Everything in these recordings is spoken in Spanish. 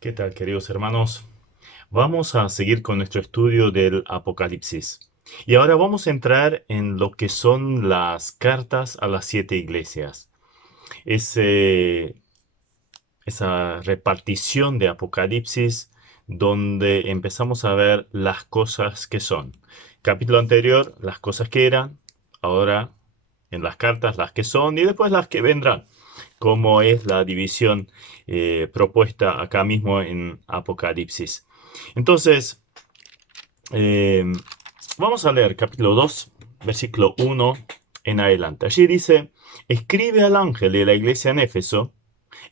¿Qué tal, queridos hermanos? Vamos a seguir con nuestro estudio del Apocalipsis. Y ahora vamos a entrar en lo que son las cartas a las 7 iglesias. Ese, esa repartición de Apocalipsis donde empezamos a ver las cosas que son. Capítulo anterior, las cosas que eran. Ahora, en las cartas, las que son y después las que vendrán. Como es la división propuesta acá mismo en Apocalipsis. Entonces, eh, vamos a leer capítulo 2, versículo 1 en adelante. Allí dice, escribe al ángel de la iglesia en Éfeso,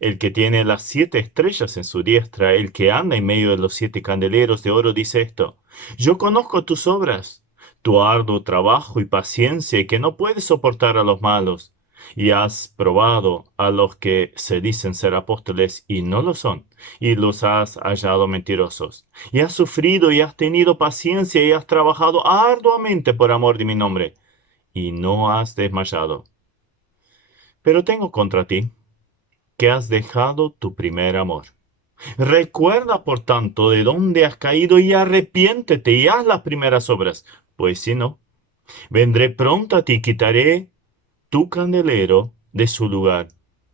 el que tiene las 7 estrellas en su diestra, el que anda en medio de los 7 candeleros de oro, dice esto, yo conozco tus obras, tu arduo trabajo y paciencia, y que no puedes soportar a los malos, y has probado a los que se dicen ser apóstoles y no lo son, y los has hallado mentirosos, y has sufrido y has tenido paciencia y has trabajado arduamente por amor de mi nombre, y no has desmayado. Pero tengo contra ti que has dejado tu primer amor. Recuerda, por tanto, de dónde has caído y arrepiéntete y haz las primeras obras, pues si no, vendré pronto a ti y quitaré tu candelero de su lugar,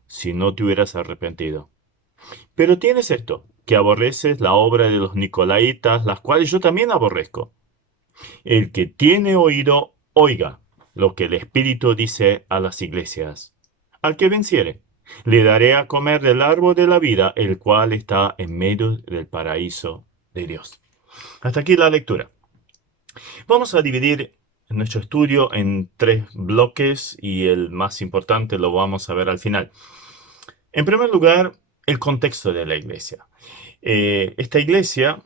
si no te hubieras arrepentido. Pero tienes esto, que aborreces la obra de los Nicolaitas, las cuales yo también aborrezco. El que tiene oído, oiga lo que el Espíritu dice a las iglesias. Al que venciere, le daré a comer del árbol de la vida, el cual está en medio del paraíso de Dios. Hasta aquí la lectura. Vamos a dividir nuestro estudio en 3 bloques y el más importante lo vamos a ver al final. En primer lugar, el contexto de la iglesia. Esta iglesia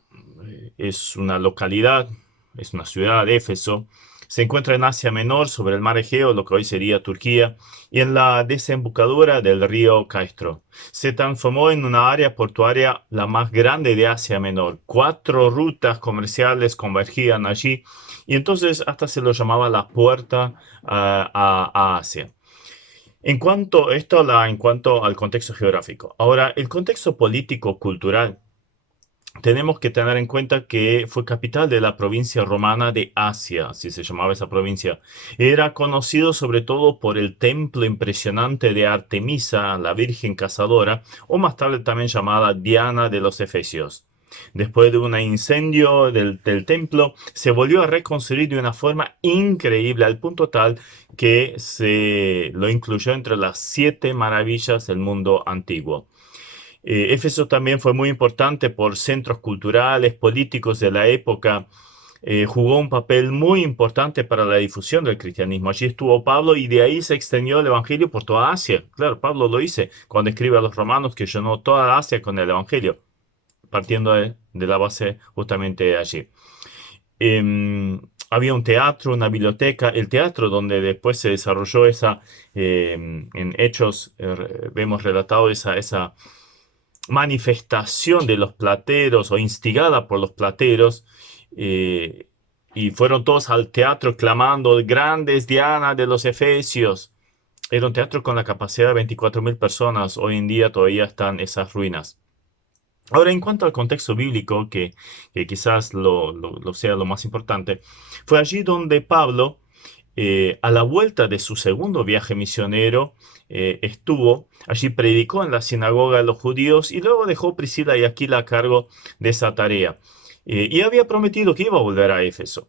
es una localidad, es una ciudad de Éfeso. Se encuentra en Asia Menor, sobre el mar Egeo, lo que hoy sería Turquía, y en la desembocadura del río Caistro. Se transformó en una área portuaria la más grande de Asia Menor. 4 rutas comerciales convergían allí, y entonces hasta se lo llamaba la puerta a Asia. En cuanto al contexto geográfico. Ahora, el contexto político-cultural. Tenemos que tener en cuenta que fue capital de la provincia romana de Asia, así se llamaba esa provincia. Era conocido sobre todo por el templo impresionante de Artemisa, la Virgen Cazadora, o más tarde también llamada Diana de los Efesios. Después de un incendio del templo, se volvió a reconstruir de una forma increíble, al punto tal que se lo incluyó entre las 7 maravillas del mundo antiguo. Éfeso también fue muy importante por centros culturales, políticos de la época. Jugó un papel muy importante para la difusión del cristianismo. Allí estuvo Pablo y de ahí se extendió el evangelio por toda Asia. Claro, Pablo lo dice cuando escribe a los romanos que llenó toda Asia con el evangelio, partiendo de la base justamente de allí. Había un teatro, una biblioteca, el teatro donde después se desarrolló en Hechos, vemos relatado esa manifestación de los plateros o instigada por los plateros, eh, y fueron todos al teatro clamando, grandes Diana de los Efesios. Era un teatro con la capacidad de 24.000 personas. Hoy en día todavía están esas ruinas. Ahora, en cuanto al contexto bíblico, que quizás lo sea lo más importante, fue allí donde Pablo, a la vuelta de su segundo viaje misionero, estuvo, allí predicó en la sinagoga de los judíos y luego dejó Priscila y Aquila a cargo de esa tarea. Y había prometido que iba a volver a Éfeso.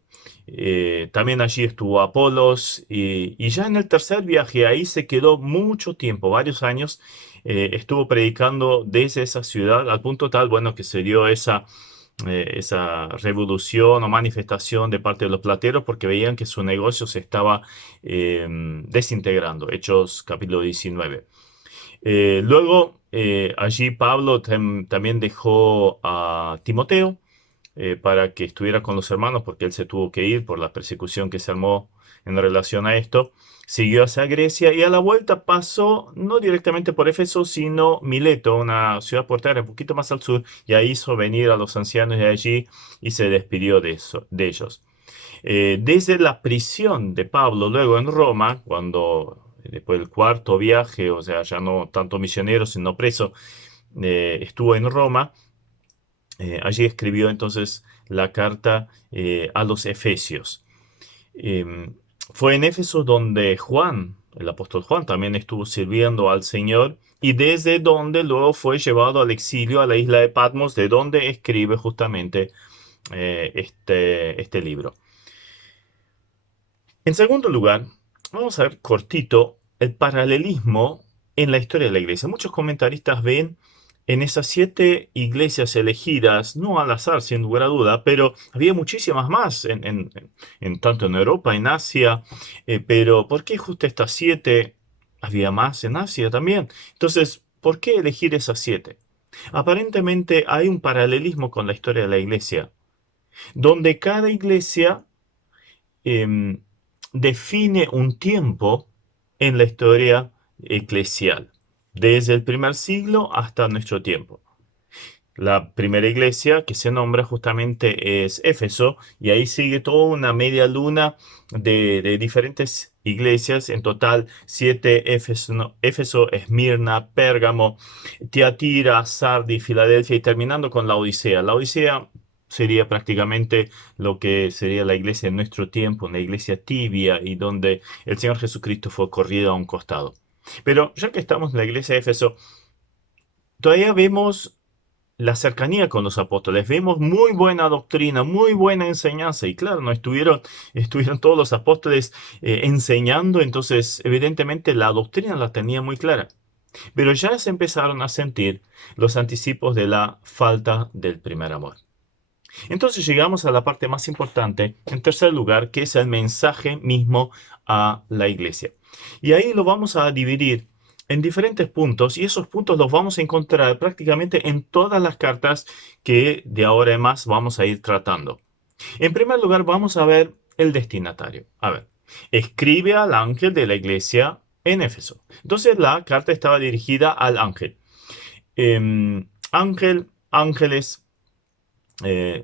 También allí estuvo Apolos y ya en el tercer viaje ahí se quedó mucho tiempo, varios años. Estuvo predicando desde esa ciudad al punto tal, bueno, que se dio esa revolución o manifestación de parte de los plateros porque veían que su negocio se estaba desintegrando. Hechos capítulo 19. Luego, allí Pablo también dejó a Timoteo para que estuviera con los hermanos porque él se tuvo que ir por la persecución que se armó en relación a esto. Siguió hacia Grecia y a la vuelta pasó no directamente por Éfeso, sino Mileto, una ciudad portuaria un poquito más al sur, y ahí hizo venir a los ancianos de allí y se despidió de ellos. Desde la prisión de Pablo, luego en Roma, cuando después del cuarto viaje, o sea, ya no tanto misionero, sino preso, estuvo en Roma. Allí escribió entonces la carta a los Efesios. Em, Fue en Éfeso donde Juan, el apóstol Juan, también estuvo sirviendo al Señor y desde donde luego fue llevado al exilio a la isla de Patmos, de donde escribe justamente este libro. En segundo lugar, vamos a ver cortito el paralelismo en la historia de la iglesia. Muchos comentaristas ven en esas 7 iglesias elegidas, no al azar, sin lugar a duda, pero había muchísimas más, tanto en Europa, en Asia, pero ¿por qué justo estas 7? Había más en Asia también. Entonces, ¿por qué elegir esas 7? Aparentemente hay un paralelismo con la historia de la iglesia, donde cada iglesia em, define un tiempo en la historia eclesial, desde el primer siglo hasta nuestro tiempo. La primera iglesia que se nombra justamente es Éfeso, y ahí sigue toda una media luna de diferentes iglesias, en total 7: Éfeso, Esmirna, Pérgamo, Tiatira, Sardi, Filadelfia, y terminando con la Odisea. La Odisea sería prácticamente lo que sería la iglesia en nuestro tiempo, una iglesia tibia y donde el Señor Jesucristo fue corrido a un costado. Pero ya que estamos en la iglesia de Éfeso, todavía vemos la cercanía con los apóstoles, vemos muy buena doctrina, muy buena enseñanza, y claro, no estuvieron todos los apóstoles enseñando, entonces evidentemente la doctrina la tenía muy clara, pero ya se empezaron a sentir los anticipos de la falta del primer amor. Entonces llegamos a la parte más importante, en tercer lugar, que es el mensaje mismo a la iglesia. Y ahí lo vamos a dividir en diferentes puntos, y esos puntos los vamos a encontrar prácticamente en todas las cartas que de ahora en más vamos a ir tratando. En primer lugar, vamos a ver el destinatario. A ver, escribe al ángel de la iglesia en Éfeso. Entonces la carta estaba dirigida al ángel. Ángeles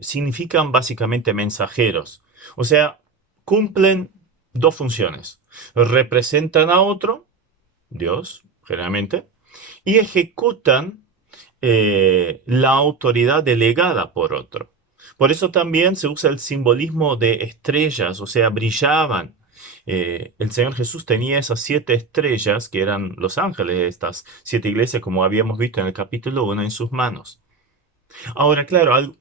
significan básicamente mensajeros. O sea, cumplen 2 funciones. Representan a otro, Dios, generalmente, y ejecutan la autoridad delegada por otro. Por eso también se usa el simbolismo de estrellas, o sea, brillaban. El Señor Jesús tenía esas 7 estrellas, que eran los ángeles de estas 7 iglesias, como habíamos visto en el capítulo 1, en sus manos. Ahora, claro,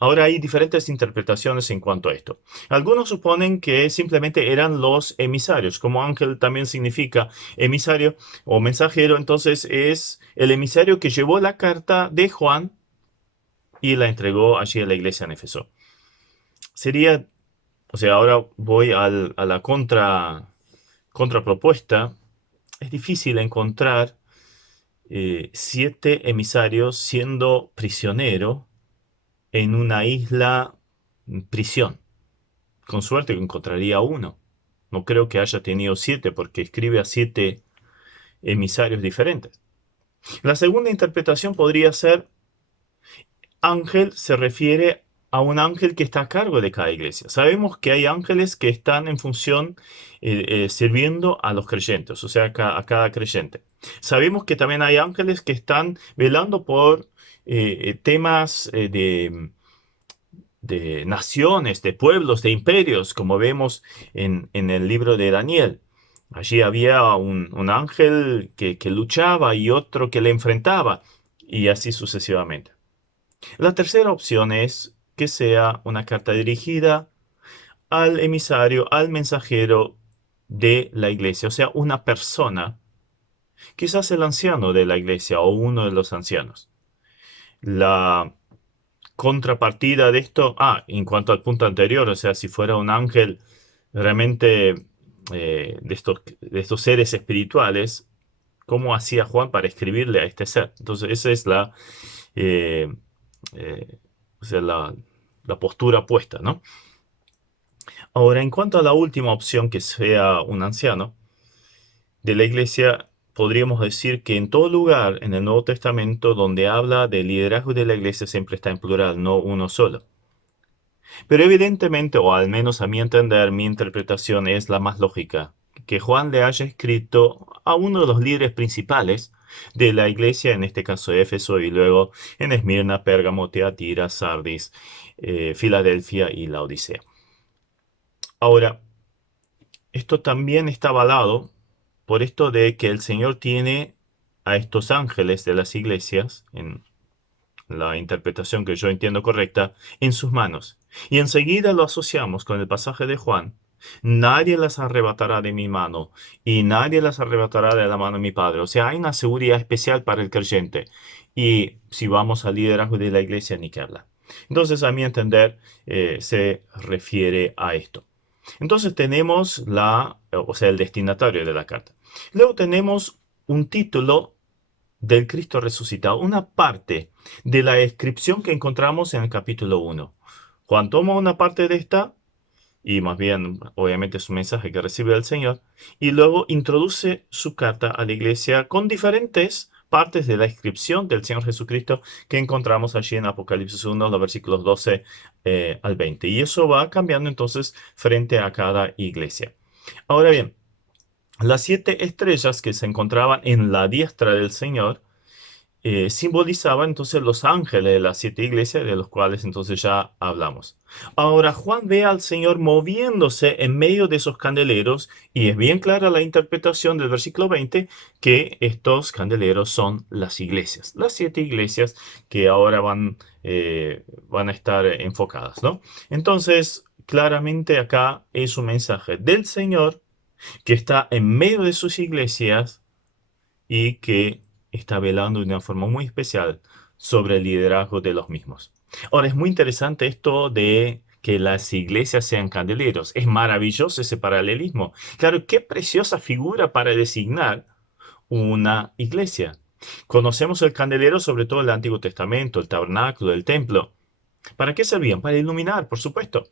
ahora hay diferentes interpretaciones en cuanto a esto. Algunos suponen que simplemente eran los emisarios, como ángel también significa emisario o mensajero, entonces es el emisario que llevó la carta de Juan y la entregó allí a la iglesia en Éfeso. Sería, o sea, ahora voy a la contrapropuesta. Es difícil encontrar 7 emisarios siendo prisionero en una isla prisión. Con suerte encontraría uno. No creo que haya tenido 7 porque escribe a 7 emisarios diferentes. La segunda interpretación podría ser: ángel se refiere a un ángel que está a cargo de cada iglesia. Sabemos que hay ángeles que están en función sirviendo a los creyentes, o sea, a cada creyente. Sabemos que también hay ángeles que están velando por temas de naciones, de pueblos, de imperios, como vemos en el libro de Daniel. Allí había un ángel que luchaba y otro que le enfrentaba, y así sucesivamente. La tercera opción es que sea una carta dirigida al emisario, al mensajero de la iglesia, o sea, una persona, quizás el anciano de la iglesia o uno de los ancianos. La contrapartida de esto, en cuanto al punto anterior, o sea, si fuera un ángel realmente de estos seres espirituales, ¿cómo hacía Juan para escribirle a este ser? Entonces, esa es eh, eh, o sea, la postura puesta, ¿no? Ahora, en cuanto a la última opción, que sea un anciano de la iglesia, podríamos decir que en todo lugar en el Nuevo Testamento donde habla del liderazgo de la iglesia siempre está en plural, no uno solo. Pero evidentemente, o al menos a mi entender, mi interpretación es la más lógica, que Juan le haya escrito a uno de los líderes principales, de la iglesia, en este caso Éfeso, y luego en Esmirna, Pérgamo, Teatira, Sardis, Filadelfia y la Odisea. Ahora, esto también está avalado por esto de que el Señor tiene a estos ángeles de las iglesias, en la interpretación que yo entiendo correcta, en sus manos. Y enseguida lo asociamos con el pasaje de Juan. Nadie las arrebatará de mi mano y nadie las arrebatará de la mano de mi Padre. O sea, hay una seguridad especial para el creyente. Y si vamos al liderazgo de la iglesia, ni que hablar. Entonces, a mi entender, se refiere a esto. Entonces tenemos el destinatario de la carta. Luego tenemos un título del Cristo resucitado, una parte de la descripción que encontramos en el capítulo 1. Juan toma una parte de esta, y más bien, obviamente, es un mensaje que recibe del Señor, y luego introduce su carta a la iglesia con diferentes partes de la descripción del Señor Jesucristo que encontramos allí en Apocalipsis 1, los versículos 12 al 20. Y eso va cambiando entonces frente a cada iglesia. Ahora bien, las 7 estrellas que se encontraban en la diestra del Señor simbolizaban entonces los ángeles de las 7 iglesias, de los cuales entonces ya hablamos. Ahora Juan ve al Señor moviéndose en medio de esos candeleros y es bien clara la interpretación del versículo 20 que estos candeleros son las iglesias, las 7 iglesias que ahora van a estar enfocadas, ¿no? Entonces, claramente acá es un mensaje del Señor que está en medio de sus iglesias y que está velando de una forma muy especial sobre el liderazgo de los mismos. Ahora, es muy interesante esto de que las iglesias sean candeleros. Es maravilloso ese paralelismo. Claro, qué preciosa figura para designar una iglesia. Conocemos el candelero sobre todo en el Antiguo Testamento, el tabernáculo, el templo. ¿Para qué servían? Para iluminar, por supuesto.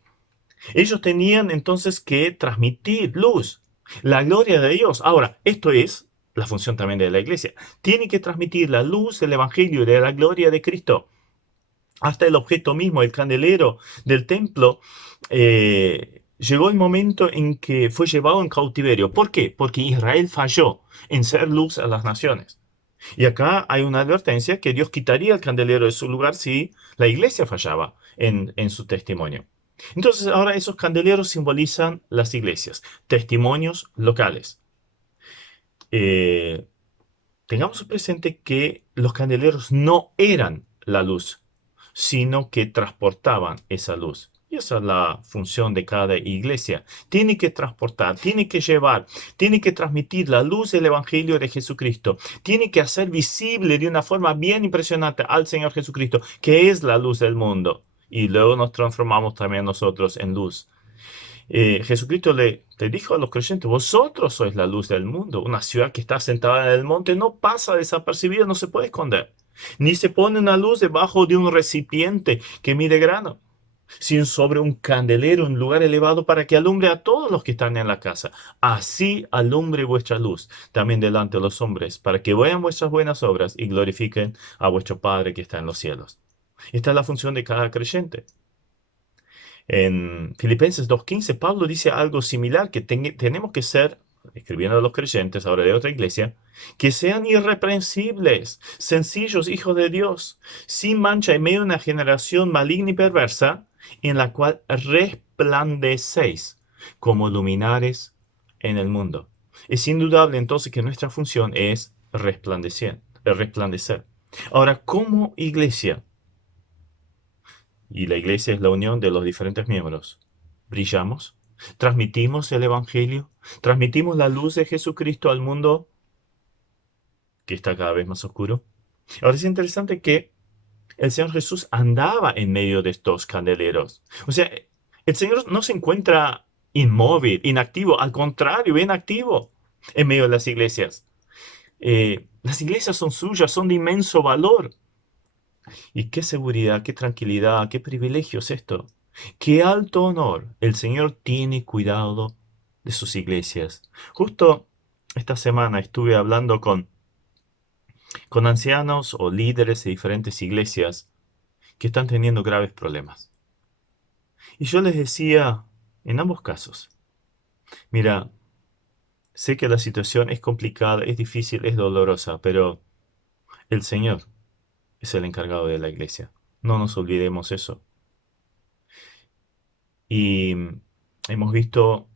Ellos tenían entonces que transmitir luz, la gloria de Dios. Ahora, esto es la función también de la iglesia. Tiene que transmitir la luz del Evangelio y de la gloria de Cristo. Hasta el objeto mismo, el candelero del templo, llegó el momento en que fue llevado en cautiverio. ¿Por qué? Porque Israel falló en ser luz a las naciones. Y acá hay una advertencia que Dios quitaría el candelero de su lugar si la iglesia fallaba en su testimonio. Entonces ahora esos candeleros simbolizan las iglesias, testimonios locales. Eh, Tengamos presente que los candeleros no eran la luz, sino que transportaban esa luz. Y esa es la función de cada iglesia. Tiene que transportar, tiene que llevar, tiene que transmitir la luz del Evangelio de Jesucristo. Tiene que hacer visible de una forma bien impresionante al Señor Jesucristo, que es la luz del mundo. Y luego nos transformamos también nosotros en luz. Jesucristo le dijo a los creyentes, vosotros sois la luz del mundo. Una ciudad que está sentada en el monte no pasa desapercibida, no se puede esconder. Ni se pone una luz debajo de un recipiente que mide grano, sino sobre un candelero en lugar elevado para que alumbre a todos los que están en la casa. Así alumbre vuestra luz también delante de los hombres, para que vean vuestras buenas obras y glorifiquen a vuestro Padre que está en los cielos. Esta es la función de cada creyente. En Filipenses 2:15, Pablo dice algo similar, que tenemos que ser, escribiendo a los creyentes ahora de otra iglesia, que sean irreprensibles, sencillos hijos de Dios, sin mancha en medio de una generación maligna y perversa, en la cual resplandecéis como luminares en el mundo. Es indudable entonces que nuestra función es resplandecer. Ahora, como iglesia, y la iglesia es la unión de los diferentes miembros. Brillamos, transmitimos el Evangelio, transmitimos la luz de Jesucristo al mundo que está cada vez más oscuro. Ahora es interesante que el Señor Jesús andaba en medio de estos candeleros. O sea, el Señor no se encuentra inmóvil, inactivo, al contrario, bien activo en medio de las iglesias. Las iglesias son suyas, son de inmenso valor. Y qué seguridad, qué tranquilidad, qué privilegio es esto. Qué alto honor. El Señor tiene cuidado de sus iglesias. Justo esta semana estuve hablando con ancianos o líderes de diferentes iglesias que están teniendo graves problemas. Y yo les decía, en ambos casos, mira, Sé que la situación es complicada, es difícil, es dolorosa, pero el Señor es el encargado de la iglesia. No nos olvidemos eso. Y hemos visto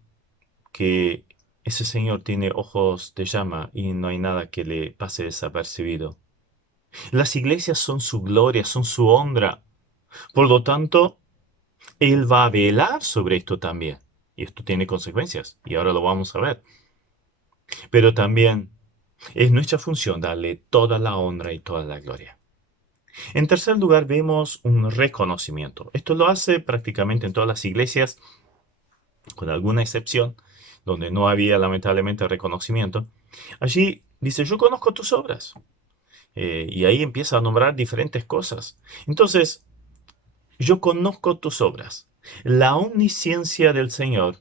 que ese Señor tiene ojos de llama y no hay nada que le pase desapercibido. Las iglesias son su gloria, son su honra. Por lo tanto, Él va a velar sobre esto también. Y esto tiene consecuencias, y ahora lo vamos a ver. Pero también es nuestra función darle toda la honra y toda la gloria. En tercer lugar, vemos un reconocimiento. Esto lo hace prácticamente en todas las iglesias, con alguna excepción, donde no había lamentablemente reconocimiento. Allí dice, yo conozco tus obras. Y ahí empieza a nombrar diferentes cosas. Entonces, yo conozco tus obras. La omnisciencia del Señor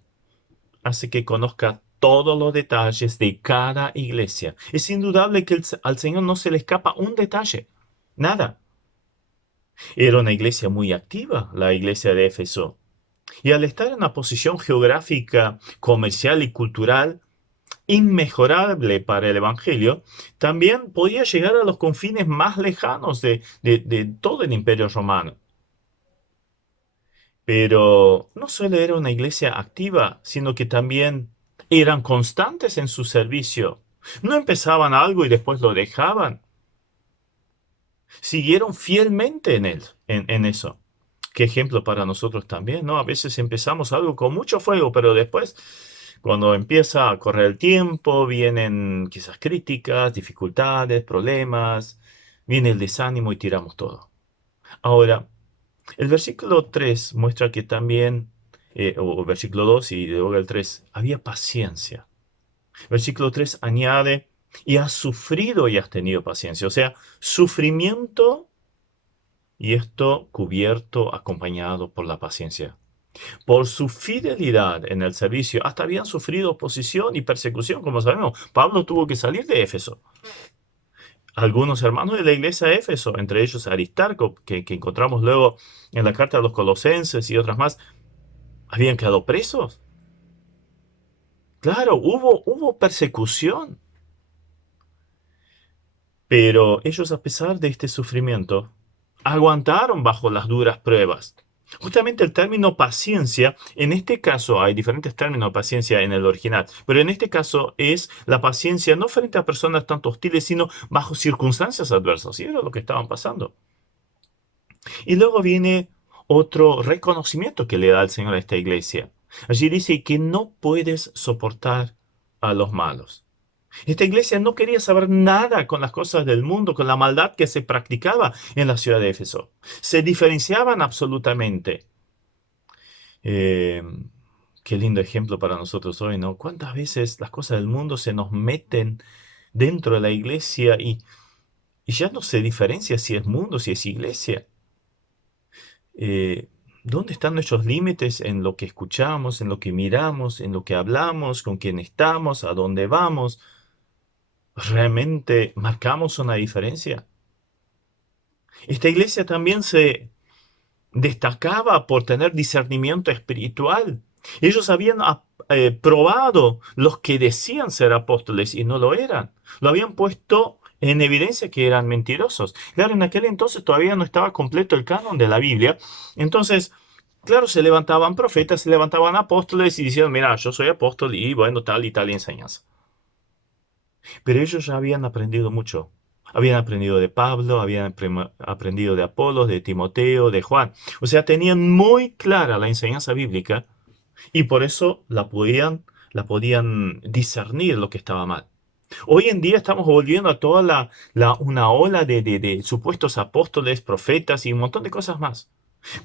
hace que conozca todos los detalles de cada iglesia. Es indudable que al Señor no se le escapa un detalle. Nada. Era una iglesia muy activa, la iglesia de Éfeso. Y al estar en una posición geográfica, comercial y cultural inmejorable para el Evangelio, también podía llegar a los confines más lejanos de todo el Imperio Romano. Pero no solo era una iglesia activa, sino que también eran constantes en su servicio. No empezaban algo y después lo dejaban. Siguieron fielmente en él, en eso. Qué ejemplo para nosotros también, ¿no? A veces empezamos algo con mucho fuego, pero después, cuando empieza a correr el tiempo, vienen quizás críticas, dificultades, problemas, viene el desánimo y tiramos todo. Ahora, el versículo 3 muestra que también, o versículo 2 y luego el 3, había paciencia. Versículo 3 añade, y has sufrido y has tenido paciencia. O sea, sufrimiento y esto cubierto, acompañado por la paciencia. Por su fidelidad en el servicio, hasta habían sufrido oposición y persecución, como sabemos. Pablo tuvo que salir de Éfeso. Algunos hermanos de la iglesia de Éfeso, entre ellos Aristarco, que encontramos luego en la carta de los Colosenses y otras más, habían quedado presos. Claro, hubo persecución. Pero ellos, a pesar de este sufrimiento, aguantaron bajo las duras pruebas. Justamente el término paciencia, en este caso hay diferentes términos de paciencia en el original, pero en este caso es la paciencia no frente a personas tanto hostiles, sino bajo circunstancias adversas. Y era lo que estaban pasando. Y luego viene otro reconocimiento que le da el Señor a esta iglesia. Allí dice que no puedes soportar a los malos. Esta iglesia no quería saber nada con las cosas del mundo, con la maldad que se practicaba en la ciudad de Éfeso. Se diferenciaban absolutamente. Eh, Qué lindo ejemplo para nosotros hoy, ¿no? ¿Cuántas veces las cosas del mundo se nos meten dentro de la iglesia y ya no se diferencia si es mundo, si es iglesia? ¿Dónde están nuestros límites en lo que escuchamos, en lo que miramos, en lo que hablamos, con quién estamos, a dónde vamos? ¿Realmente marcamos una diferencia? Esta iglesia también se destacaba por tener discernimiento espiritual. Ellos habían probado los que decían ser apóstoles y no lo eran. Lo habían puesto en evidencia que eran mentirosos. Claro, en aquel entonces todavía no estaba completo el canon de la Biblia. Entonces, claro, se levantaban profetas, se levantaban apóstoles y decían, mira, yo soy apóstol y bueno, tal y tal enseñanza. Pero ellos ya habían aprendido mucho. Habían aprendido de Pablo, habían aprendido de Apolos, de Timoteo, de Juan. O sea, tenían muy clara la enseñanza bíblica y por eso la podían discernir lo que estaba mal. Hoy en día estamos volviendo a toda una ola de supuestos apóstoles, profetas y un montón de cosas más.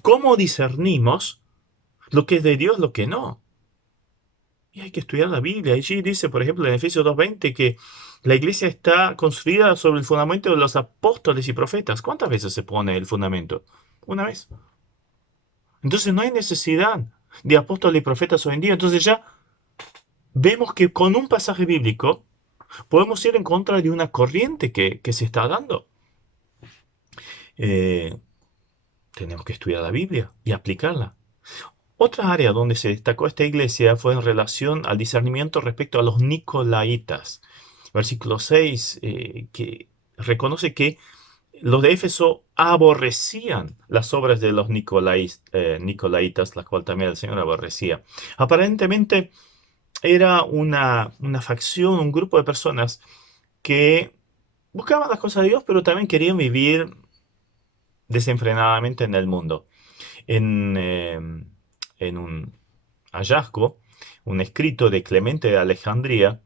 ¿Cómo discernimos lo que es de Dios, lo que no? Y hay que estudiar la Biblia. Allí dice, por ejemplo, en Efesios 2:20 que la iglesia está construida sobre el fundamento de los apóstoles y profetas. ¿Cuántas veces se pone el fundamento? Una vez. Entonces no hay necesidad de apóstoles y profetas hoy en día. Entonces ya vemos que con un pasaje bíblico podemos ir en contra de una corriente que se está dando. Eh, Tenemos que estudiar la Biblia y aplicarla. Otra área donde se destacó esta iglesia fue en relación al discernimiento respecto a los nicolaitas. Versículo 6, que reconoce que los de Éfeso aborrecían las obras de los nicolaitas, las cuales también el Señor aborrecía. Aparentemente era una facción, un grupo de personas que buscaban las cosas de Dios, pero también querían vivir desenfrenadamente en el mundo. En un hallazgo, un escrito de Clemente de Alejandría,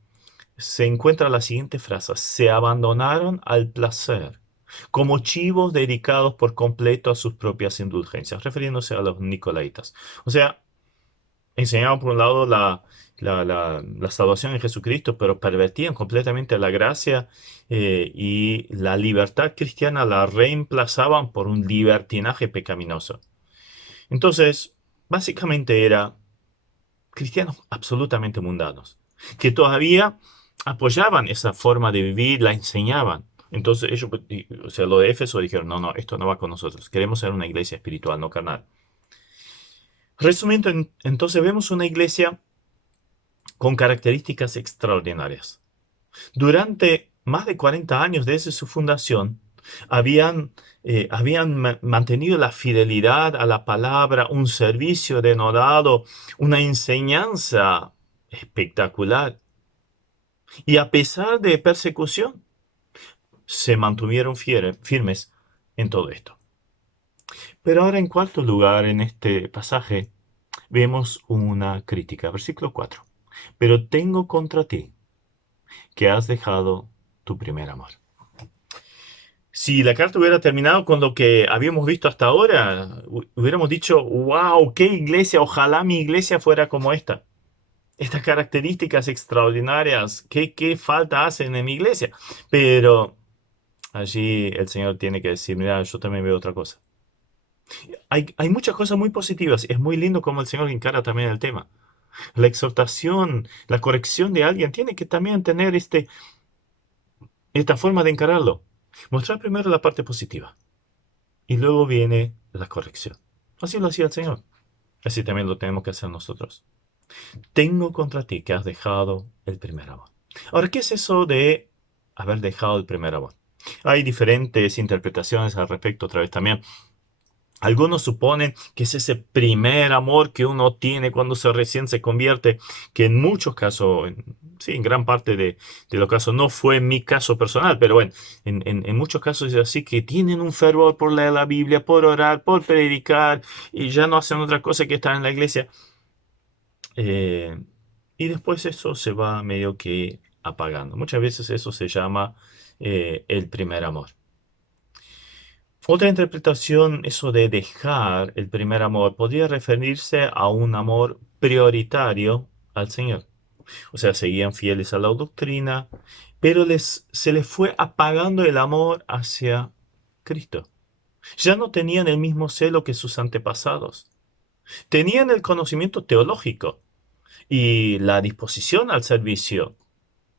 se encuentra la siguiente frase: se abandonaron al placer, como chivos dedicados por completo a sus propias indulgencias, refiriéndose a los nicolaitas. O sea, enseñaban por un lado la salvación en Jesucristo, pero pervertían completamente la gracia, y la libertad cristiana la reemplazaban por un libertinaje pecaminoso. Entonces, básicamente era cristianos absolutamente mundanos, que todavía apoyaban esa forma de vivir, la enseñaban. Entonces ellos, o sea, los de Éfeso dijeron, no, no, esto no va con nosotros, queremos ser una iglesia espiritual, no carnal. Resumiendo, entonces vemos una iglesia con características extraordinarias. Durante más de 40 años desde su fundación, habían mantenido la fidelidad a la palabra, un servicio denodado, una enseñanza espectacular. Y a pesar de persecución, se mantuvieron firmes en todo esto. Pero ahora, en cuarto lugar, en este pasaje, vemos una crítica. Versículo 4. Pero tengo contra ti que has dejado tu primer amor. Si la carta hubiera terminado con lo que habíamos visto hasta ahora, hubiéramos dicho, wow, qué iglesia, ojalá mi iglesia fuera como esta. Estas características extraordinarias, qué falta hacen en mi iglesia. Pero allí el Señor tiene que decir, mira, yo también veo otra cosa. Hay muchas cosas muy positivas. Es muy lindo como el Señor encara también el tema. La exhortación, la corrección de alguien tiene que también tener esta forma de encararlo. Mostrar primero la parte positiva y luego viene la corrección. Así lo hacía el Señor. Así también lo tenemos que hacer nosotros. Tengo contra ti que has dejado el primer amor. Ahora, ¿qué es eso de haber dejado el primer amor? Hay diferentes interpretaciones al respecto otra vez también. Algunos suponen que es ese primer amor que uno tiene cuando recién se convierte, que en muchos casos, sí, en gran parte de los casos, no fue mi caso personal, pero bueno, en muchos casos es así, que tienen un fervor por leer la Biblia, por orar, por predicar, y ya no hacen otra cosa que estar en la iglesia. Eh, y después eso se va medio que apagando. Muchas veces eso se llama el primer amor. Otra interpretación, eso de dejar el primer amor, podría referirse a un amor prioritario al Señor. O sea, seguían fieles a la doctrina, pero se les fue apagando el amor hacia Cristo. Ya no tenían el mismo celo que sus antepasados. Tenían el conocimiento teológico y la disposición al servicio,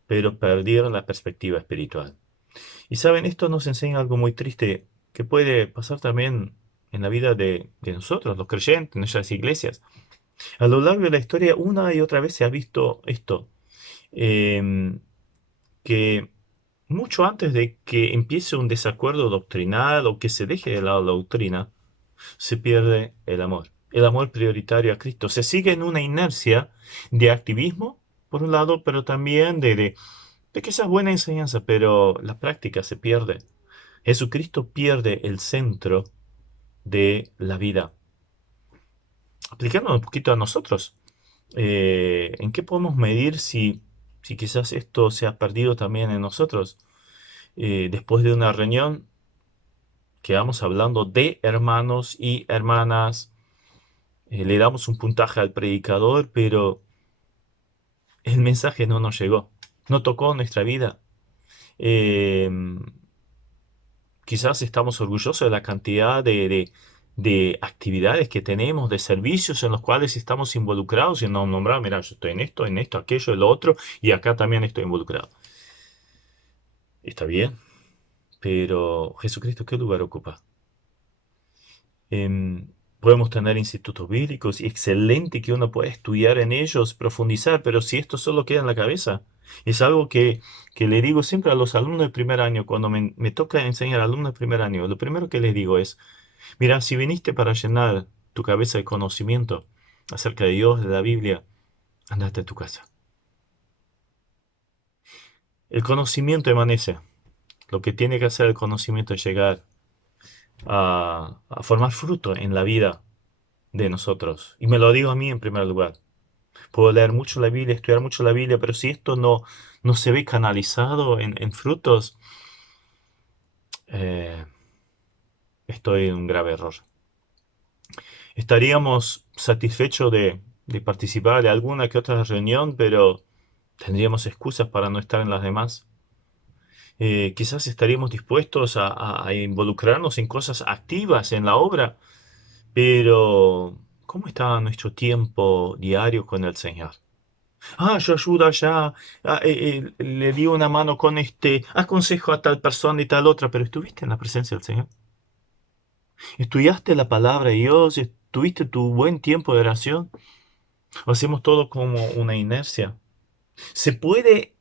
pero perdieron la perspectiva espiritual. Y saben, esto nos enseña algo muy triste que puede pasar también en la vida de nosotros, los creyentes, en nuestras iglesias. A lo largo de la historia, una y otra vez se ha visto esto, em, que mucho antes de que empiece un desacuerdo doctrinal o que se deje de lado la doctrina, se pierde el amor prioritario a Cristo. Se sigue en una inercia de activismo, por un lado, pero también de que esa es buena enseñanza, pero la práctica se pierde. Jesucristo pierde el centro de la vida. Aplicándolo un poquito a nosotros, ¿en qué podemos medir si quizás esto se ha perdido también en nosotros? Después de una reunión, quedamos hablando de hermanos y hermanas, le damos un puntaje al predicador, pero el mensaje no nos llegó, no tocó nuestra vida. Eh, Quizás estamos orgullosos de la cantidad de actividades que tenemos, de servicios en los cuales estamos involucrados y nos nombramos, mira, yo estoy en esto, aquello, en lo otro, y acá también estoy involucrado. Está bien, pero Jesucristo, ¿qué lugar ocupa? Podemos tener institutos bíblicos y excelente que uno pueda estudiar en ellos, profundizar, pero si esto solo queda en la cabeza, es algo que le digo siempre a los alumnos de primer año, cuando me toca enseñar a alumnos de primer año, lo primero que les digo es, mira, si viniste para llenar tu cabeza de conocimiento acerca de Dios, de la Biblia, andate a tu casa. El conocimiento emanece. Lo que tiene que hacer el conocimiento es llegar a formar fruto en la vida de nosotros. Y me lo digo a mí en primer lugar. Puedo leer mucho la Biblia, estudiar mucho la Biblia, pero si esto no se ve canalizado en frutos, eh, estoy en un grave error. Estaríamos satisfechos de participar de alguna que otra reunión, pero tendríamos excusas para no estar en las demás. Quizás estaríamos dispuestos a involucrarnos en cosas activas en la obra, pero ¿cómo está nuestro tiempo diario con el Señor? Ah, yo ayudo allá, le di una mano con aconsejo a tal persona y tal otra, pero ¿estuviste en la presencia del Señor? ¿Estudiaste la palabra de Dios? ¿Tuviste tu buen tiempo de oración? ¿O hacemos todo como una inercia? Se puede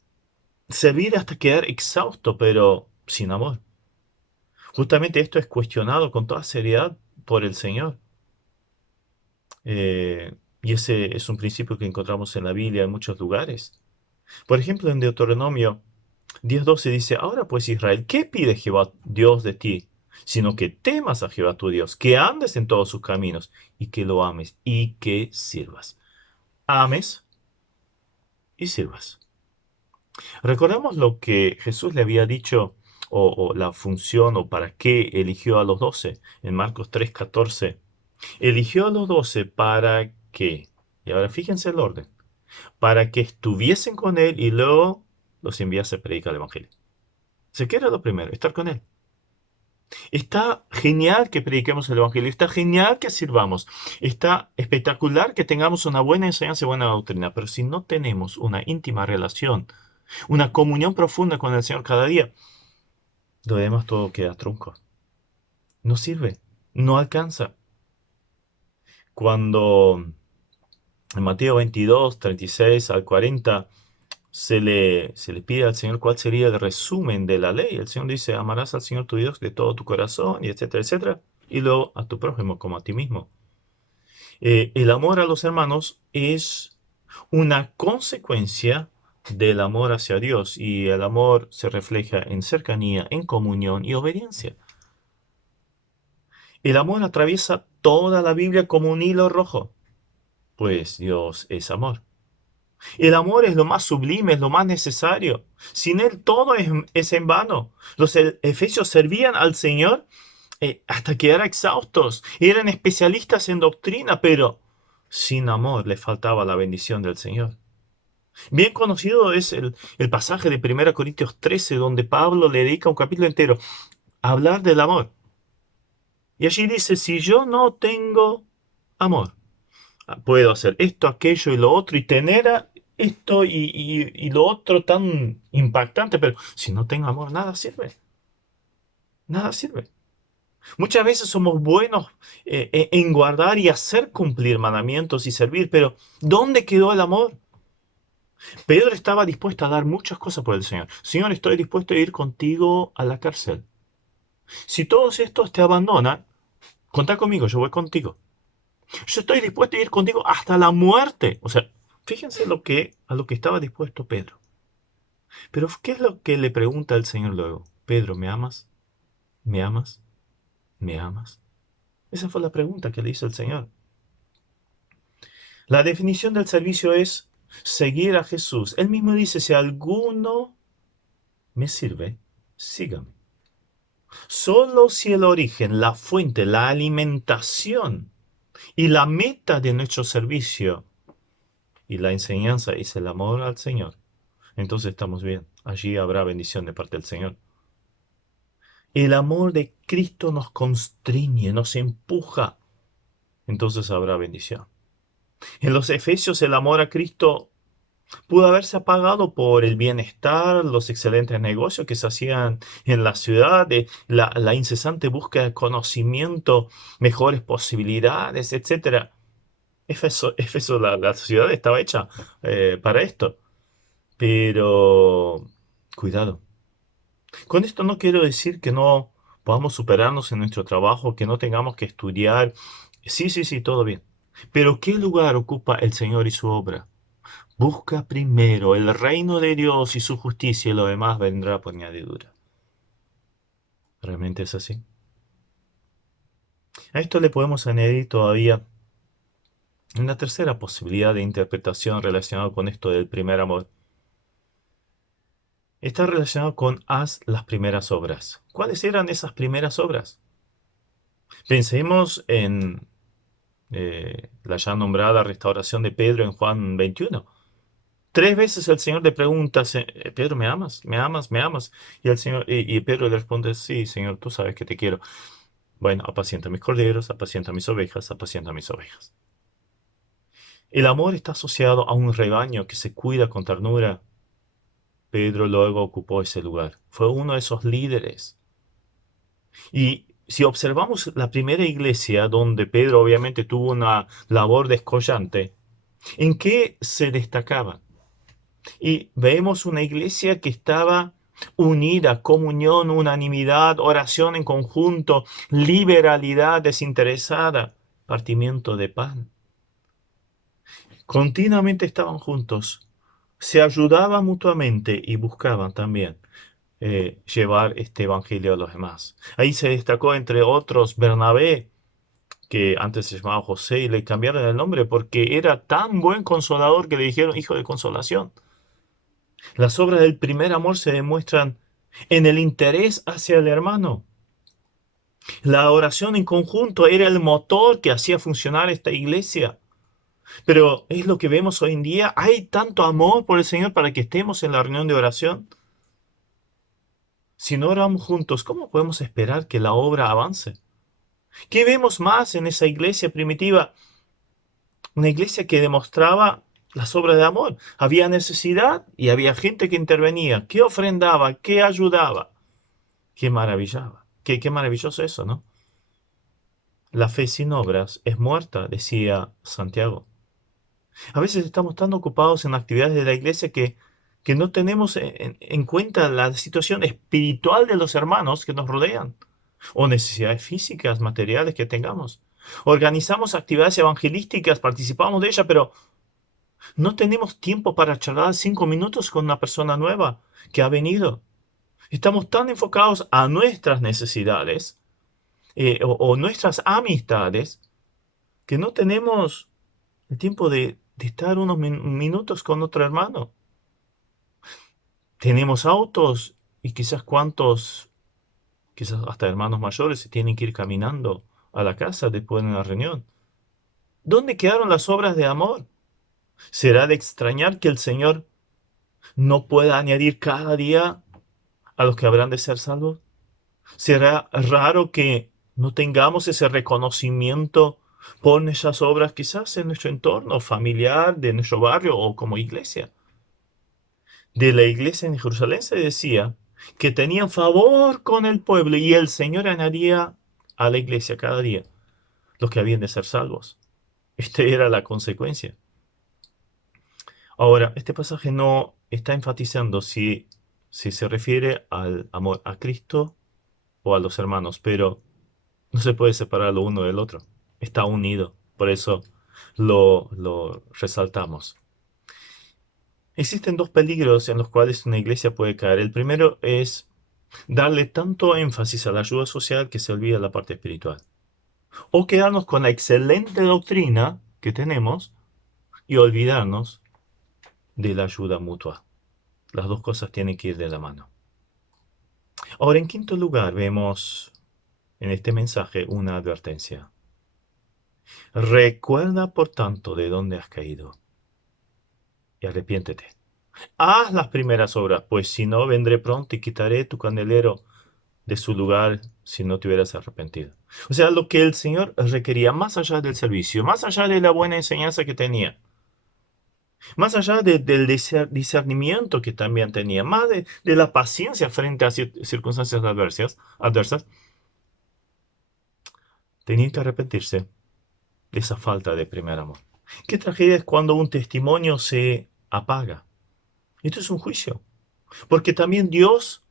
servir hasta quedar exhausto, pero sin amor. Justamente esto es cuestionado con toda seriedad por el Señor. Y ese es un principio que encontramos en la Biblia en muchos lugares. Por ejemplo, en Deuteronomio 10:12 dice, ahora pues Israel, ¿qué pide Jehová Dios de ti? Sino que temas a Jehová tu Dios, que andes en todos sus caminos y que lo ames y que sirvas. Ames y sirvas. Recordamos lo que Jesús le había dicho o la función o para qué eligió a los 12 en Marcos 3:14. Eligió a los 12 para que, y ahora fíjense el orden, para que estuviesen con él y luego los enviase a predicar el Evangelio. Se quiere lo primero, estar con él. Está genial que prediquemos el Evangelio, está genial que sirvamos, está espectacular que tengamos una buena enseñanza y buena doctrina, pero si no tenemos una íntima relación, una comunión profunda con el Señor cada día, lo demás todo queda trunco. No sirve, no alcanza. Cuando en Mateo 22, 36 al 40 se le pide al Señor cuál sería el resumen de la ley. El Señor dice, amarás al Señor tu Dios de todo tu corazón, y etcétera, etcétera. Y luego a tu prójimo como a ti mismo. El amor a los hermanos es una consecuencia del amor hacia Dios, y el amor se refleja en cercanía, en comunión y obediencia. El amor atraviesa toda la Biblia como un hilo rojo, pues Dios es amor. El amor es lo más sublime, es lo más necesario. Sin él todo es en vano. Los efesios servían al Señor hasta quedar exhaustos. Eran especialistas en doctrina, pero sin amor les faltaba la bendición del Señor. Bien conocido es el pasaje de 1 Corintios 13, donde Pablo le dedica un capítulo entero a hablar del amor. Y allí dice, si yo no tengo amor, puedo hacer esto, aquello y lo otro, y tener esto y lo otro tan impactante, pero si no tengo amor, nada sirve. Nada sirve. Muchas veces somos buenos en guardar y hacer cumplir mandamientos y servir, pero ¿dónde quedó el amor? Pedro estaba dispuesto a dar muchas cosas por el Señor. Señor, estoy dispuesto a ir contigo a la cárcel. Si todos estos te abandonan, contá conmigo, yo voy contigo. Yo estoy dispuesto a ir contigo hasta la muerte. O sea, fíjense a lo que estaba dispuesto Pedro. Pero ¿qué es lo que le pregunta el Señor luego? Pedro, ¿me amas? ¿Me amas? ¿Me amas? Esa fue la pregunta que le hizo el Señor. La definición del servicio es seguir a Jesús. Él mismo dice, si alguno me sirve, sígame. Solo si el origen, la fuente, la alimentación y la meta de nuestro servicio y la enseñanza es el amor al Señor, entonces estamos bien. Allí habrá bendición de parte del Señor. El amor de Cristo nos constriñe, nos empuja, entonces habrá bendición. En los Efesios el amor a Cristo Pudo haberse apagado por el bienestar, los excelentes negocios que se hacían en la ciudad, la incesante búsqueda de conocimiento, mejores posibilidades, etcétera. Éfeso, la ciudad estaba hecha para esto. Pero cuidado. Con esto no quiero decir que no podamos superarnos en nuestro trabajo, que no tengamos que estudiar. Sí, sí, sí, todo bien. Pero ¿qué lugar ocupa el Señor y su obra? Busca primero el reino de Dios y su justicia y lo demás vendrá por añadidura. ¿Realmente es así? A esto le podemos añadir todavía una tercera posibilidad de interpretación relacionada con esto del primer amor. Está relacionado con haz las primeras obras. ¿Cuáles eran esas primeras obras? Pensemos en la ya nombrada restauración de Pedro en Juan 21. Tres veces el Señor le pregunta, Pedro, ¿me amas? ¿Me amas? ¿Me amas? Y Pedro le responde, sí, Señor, tú sabes que te quiero. Bueno, apacienta mis corderos, apacienta mis ovejas, apacienta mis ovejas. El amor está asociado a un rebaño que se cuida con ternura. Pedro luego ocupó ese lugar. Fue uno de esos líderes. Y si observamos la primera iglesia, donde Pedro obviamente tuvo una labor descollante, ¿en qué se destacaba? Y vemos una iglesia que estaba unida, comunión, unanimidad, oración en conjunto, liberalidad desinteresada, partimiento de pan. Continuamente estaban juntos, se ayudaban mutuamente y buscaban también llevar este evangelio a los demás. Ahí se destacó, entre otros, Bernabé, que antes se llamaba José y le cambiaron el nombre porque era tan buen consolador que le dijeron hijo de consolación. Las obras del primer amor se demuestran en el interés hacia el hermano. La oración en conjunto era el motor que hacía funcionar esta iglesia. Pero es lo que vemos hoy en día. Hay tanto amor por el Señor para que estemos en la reunión de oración. Si no oramos juntos, ¿cómo podemos esperar que la obra avance? ¿Qué vemos más en esa iglesia primitiva? Una iglesia que demostraba las obras de amor. Había necesidad y había gente que intervenía, que ofrendaba, que ayudaba. Qué maravillaba. Qué maravilloso eso, ¿no? La fe sin obras es muerta, decía Santiago. A veces estamos tan ocupados en actividades de la iglesia que no tenemos en cuenta la situación espiritual de los hermanos que nos rodean o necesidades físicas, materiales que tengamos. Organizamos actividades evangelísticas, participamos de ellas, pero no tenemos tiempo para charlar 5 minutos con una persona nueva que ha venido. Estamos tan enfocados a nuestras necesidades o nuestras amistades que no tenemos el tiempo de estar unos minutos con otro hermano. Tenemos autos y quizás cuantos, quizás hasta hermanos mayores, se tienen que ir caminando a la casa después de una reunión. ¿Dónde quedaron las obras de amor? ¿Será de extrañar que el Señor no pueda añadir cada día a los que habrán de ser salvos? ¿Será raro que no tengamos ese reconocimiento por esas obras quizás en nuestro entorno familiar, de nuestro barrio o como iglesia? De la iglesia en Jerusalén se decía que tenían favor con el pueblo y el Señor añadía a la iglesia cada día los que habían de ser salvos. Esta era la consecuencia. Ahora, este pasaje no está enfatizando si se refiere al amor a Cristo o a los hermanos, pero no se puede separar lo uno del otro. Está unido. Por eso lo resaltamos. Existen dos peligros en los cuales una iglesia puede caer. El primero es darle tanto énfasis a la ayuda social que se olvida la parte espiritual. O quedarnos con la excelente doctrina que tenemos y olvidarnos de la ayuda mutua. Las dos cosas tienen que ir de la mano. Ahora, en quinto lugar, vemos en este mensaje una advertencia. Recuerda, por tanto, de dónde has caído y arrepiéntete. Haz las primeras obras, pues si no, vendré pronto y quitaré tu candelero de su lugar si no te hubieras arrepentido. O sea, lo que el Señor requería, más allá del servicio, más allá de la buena enseñanza que tenía, Más allá del discernimiento que también tenía, más de la paciencia frente a circunstancias adversas, tenía que arrepentirse de esa falta de primer amor. Qué tragedia es cuando un testimonio se apaga. Esto es un juicio, porque también Dios,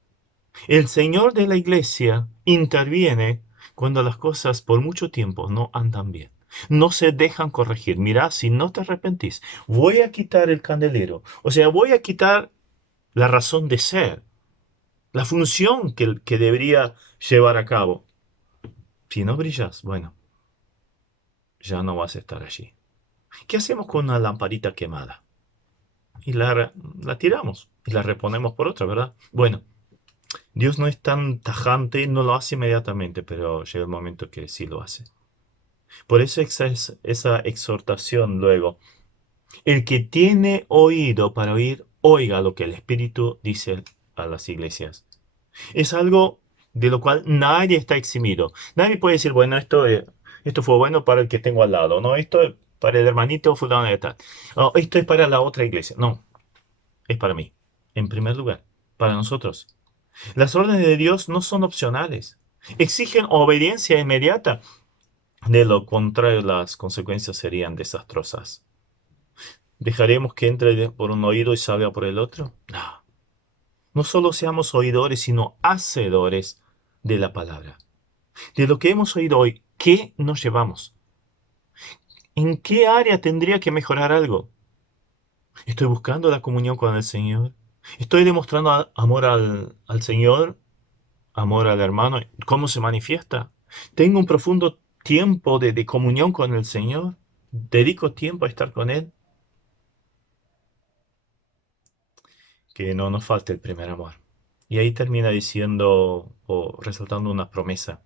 el Señor de la iglesia, interviene cuando las cosas por mucho tiempo no andan bien. No se dejan corregir. Mira, si no te arrepentís, voy a quitar el candelero. O sea, voy a quitar la razón de ser, la función que debería llevar a cabo. Si no brillas, bueno, ya no vas a estar allí. ¿Qué hacemos con una lamparita quemada? Y la tiramos y la reponemos por otra, ¿verdad? Bueno, Dios no es tan tajante, no lo hace inmediatamente, pero llega el momento que sí lo hace. Por eso esa exhortación luego. El que tiene oído para oír, oiga lo que el Espíritu dice a las iglesias. Es algo de lo cual nadie está eximido. Nadie puede decir, bueno, esto fue bueno para el que tengo al lado, no, esto es para el hermanito fulano de tal, oh, esto es para la otra iglesia. No, es para mí, en primer lugar, para nosotros. Las órdenes de Dios no son opcionales, exigen obediencia inmediata. De lo contrario, las consecuencias serían desastrosas. ¿Dejaremos que entre por un oído y salga por el otro? No. No solo seamos oidores, sino hacedores de la palabra. De lo que hemos oído hoy, ¿qué nos llevamos? ¿En qué área tendría que mejorar algo? ¿Estoy buscando la comunión con el Señor? ¿Estoy demostrando amor al Señor? ¿Amor al hermano? ¿Cómo se manifiesta? ¿Tengo un profundo tiempo de comunión con el Señor? ¿Dedico tiempo a estar con Él? Que no nos falte el primer amor. Y ahí termina diciendo o resaltando una promesa.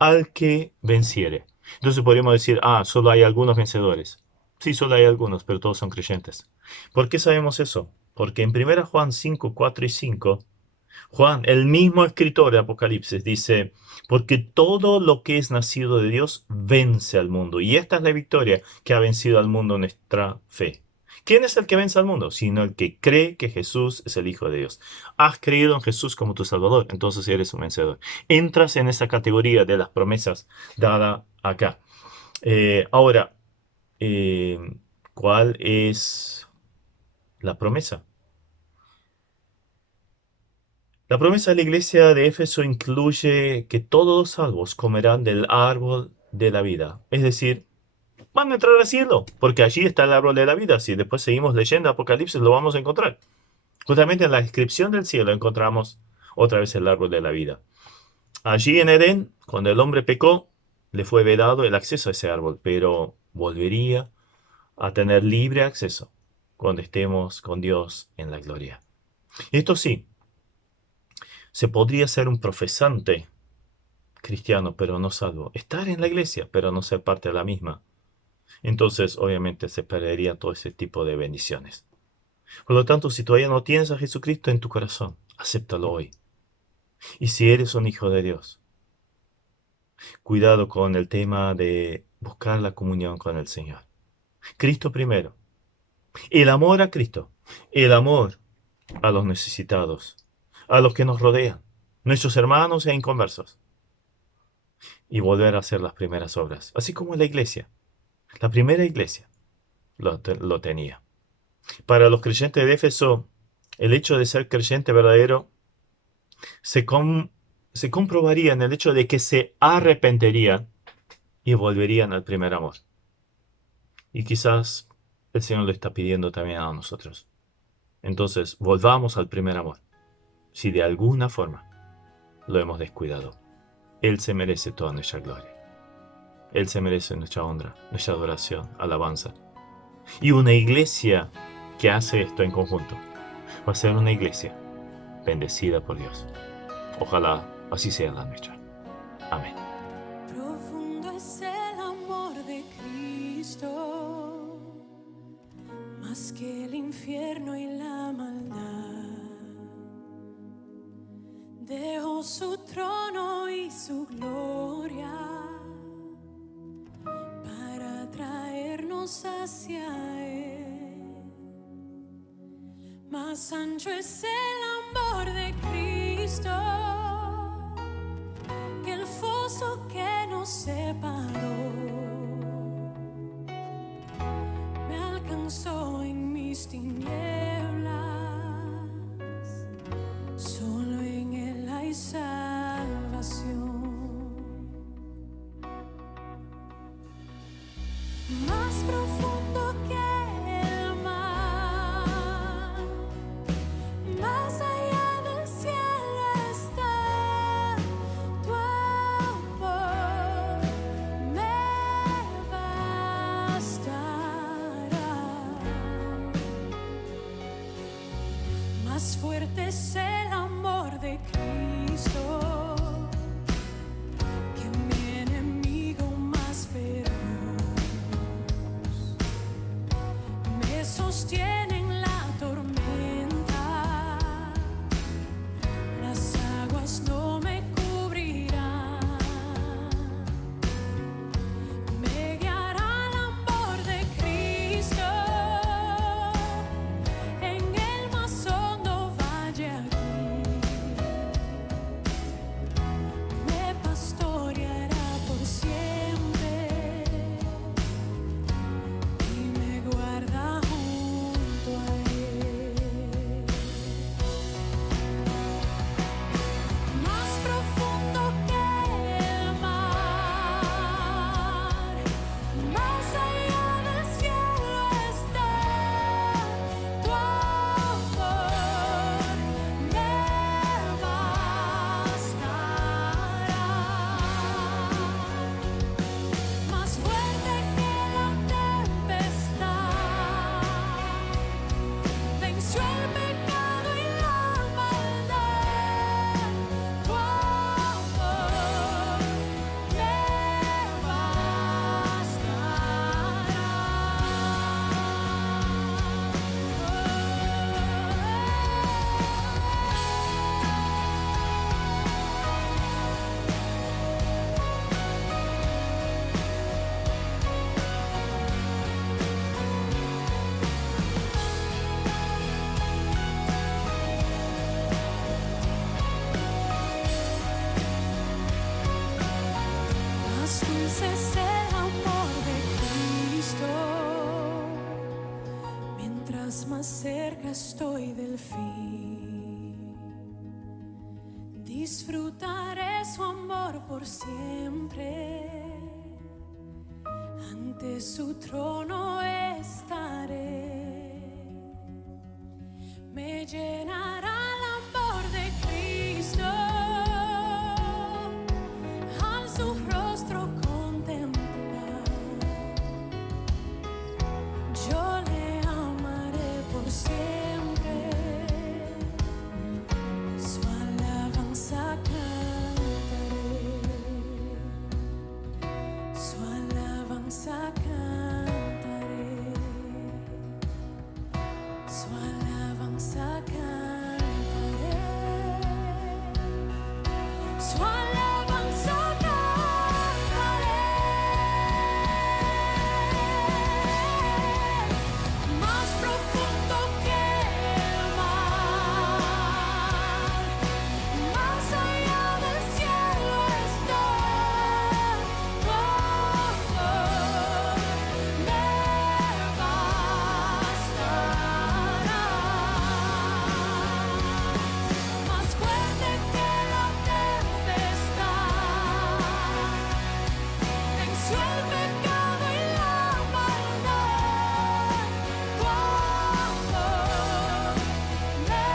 Al que venciere. Entonces podríamos decir, solo hay algunos vencedores. Sí, solo hay algunos, pero todos son creyentes. ¿Por qué sabemos eso? Porque en 1 Juan 5, 4 y 5, Juan, el mismo escritor de Apocalipsis, dice, porque todo lo que es nacido de Dios vence al mundo. Y esta es la victoria que ha vencido al mundo nuestra fe. ¿Quién es el que vence al mundo? Sino el que cree que Jesús es el Hijo de Dios. Has creído en Jesús como tu Salvador, entonces eres un vencedor. Entras en esa categoría de las promesas dadas acá. Ahora, eh, ¿cuál es la promesa? La promesa de la iglesia de Éfeso incluye que todos los salvos comerán del árbol de la vida. Es decir, van a entrar al cielo, porque allí está el árbol de la vida. Si después seguimos leyendo Apocalipsis, lo vamos a encontrar. Justamente en la descripción del cielo encontramos otra vez el árbol de la vida. Allí en Edén, cuando el hombre pecó, le fue vedado el acceso a ese árbol, pero volvería a tener libre acceso cuando estemos con Dios en la gloria. Y esto sí, se podría ser un profesante cristiano, pero no salvo. Estar en la iglesia, pero no ser parte de la misma. Entonces, obviamente, se perdería todo ese tipo de bendiciones. Por lo tanto, si todavía no tienes a Jesucristo en tu corazón, acéptalo hoy. Y si eres un hijo de Dios, cuidado con el tema de buscar la comunión con el Señor. Cristo primero. El amor a Cristo. El amor a los necesitados, a los que nos rodean, nuestros hermanos e inconversos. Y volver a hacer las primeras obras, así como la iglesia. La primera iglesia lo tenía. Para los creyentes de Éfeso, el hecho de ser creyente verdadero se, se comprobaría en el hecho de que se arrepentirían y volverían al primer amor. Y quizás el Señor lo está pidiendo también a nosotros. Entonces, volvamos al primer amor, si de alguna forma lo hemos descuidado. Él se merece toda nuestra gloria. Él se merece nuestra honra, nuestra adoración, alabanza. Y una iglesia que hace esto en conjunto va a ser una iglesia bendecida por Dios. Ojalá así sea la nuestra. Amén. Profundo es el amor de Cristo, más que el infierno y la maldad. Dejó su trono y su gloria para traernos hacia Él. Más ancho es el amor de Cristo que el foso que nos separó. Me alcanzó en mis tinieblas, solo en Él hay salvación. Más profundo que el mar, más allá del cielo está tu amor, me bastará. Más fuerte es el amor de Cristo que mi enemigo más feroz. Me sostiene en la tormenta, las aguas no me cubrirán. Me guiará el amor de Cristo en el más hondo valle aquí. Me pastoreará por siempre y me guarda junto a Él. Más profundo que el mar, más allá del cielo está tu amor, me bastará. Más fuerte que la tempestad, venció el pecado y la maldad. Tu amor me Más dulce es el amor de Cristo, mientras más cerca estoy del fin. Disfrutaré su amor por siempre, ante su trono estaré. Me llenará el amor de Cristo al su rostro contemplar. Yo le amaré por siempre, su alabanza cantaré, su alabanza cantaré, su alabanza cantaré, su alabanza cantaré. Más profundo que el mar, más allá del cielo está tu amor, me bastará. Más fuerte que la tempestad, venció el pecado y la maldad. Tu amor me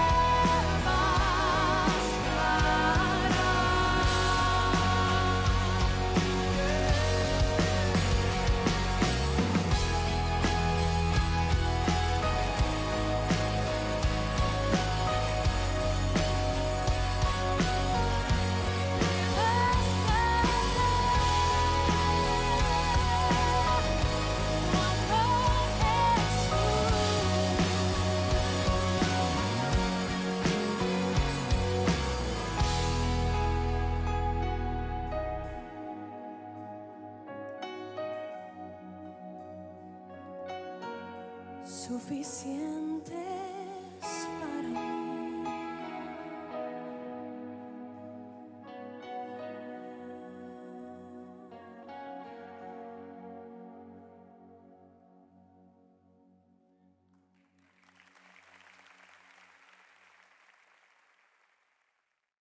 suficiente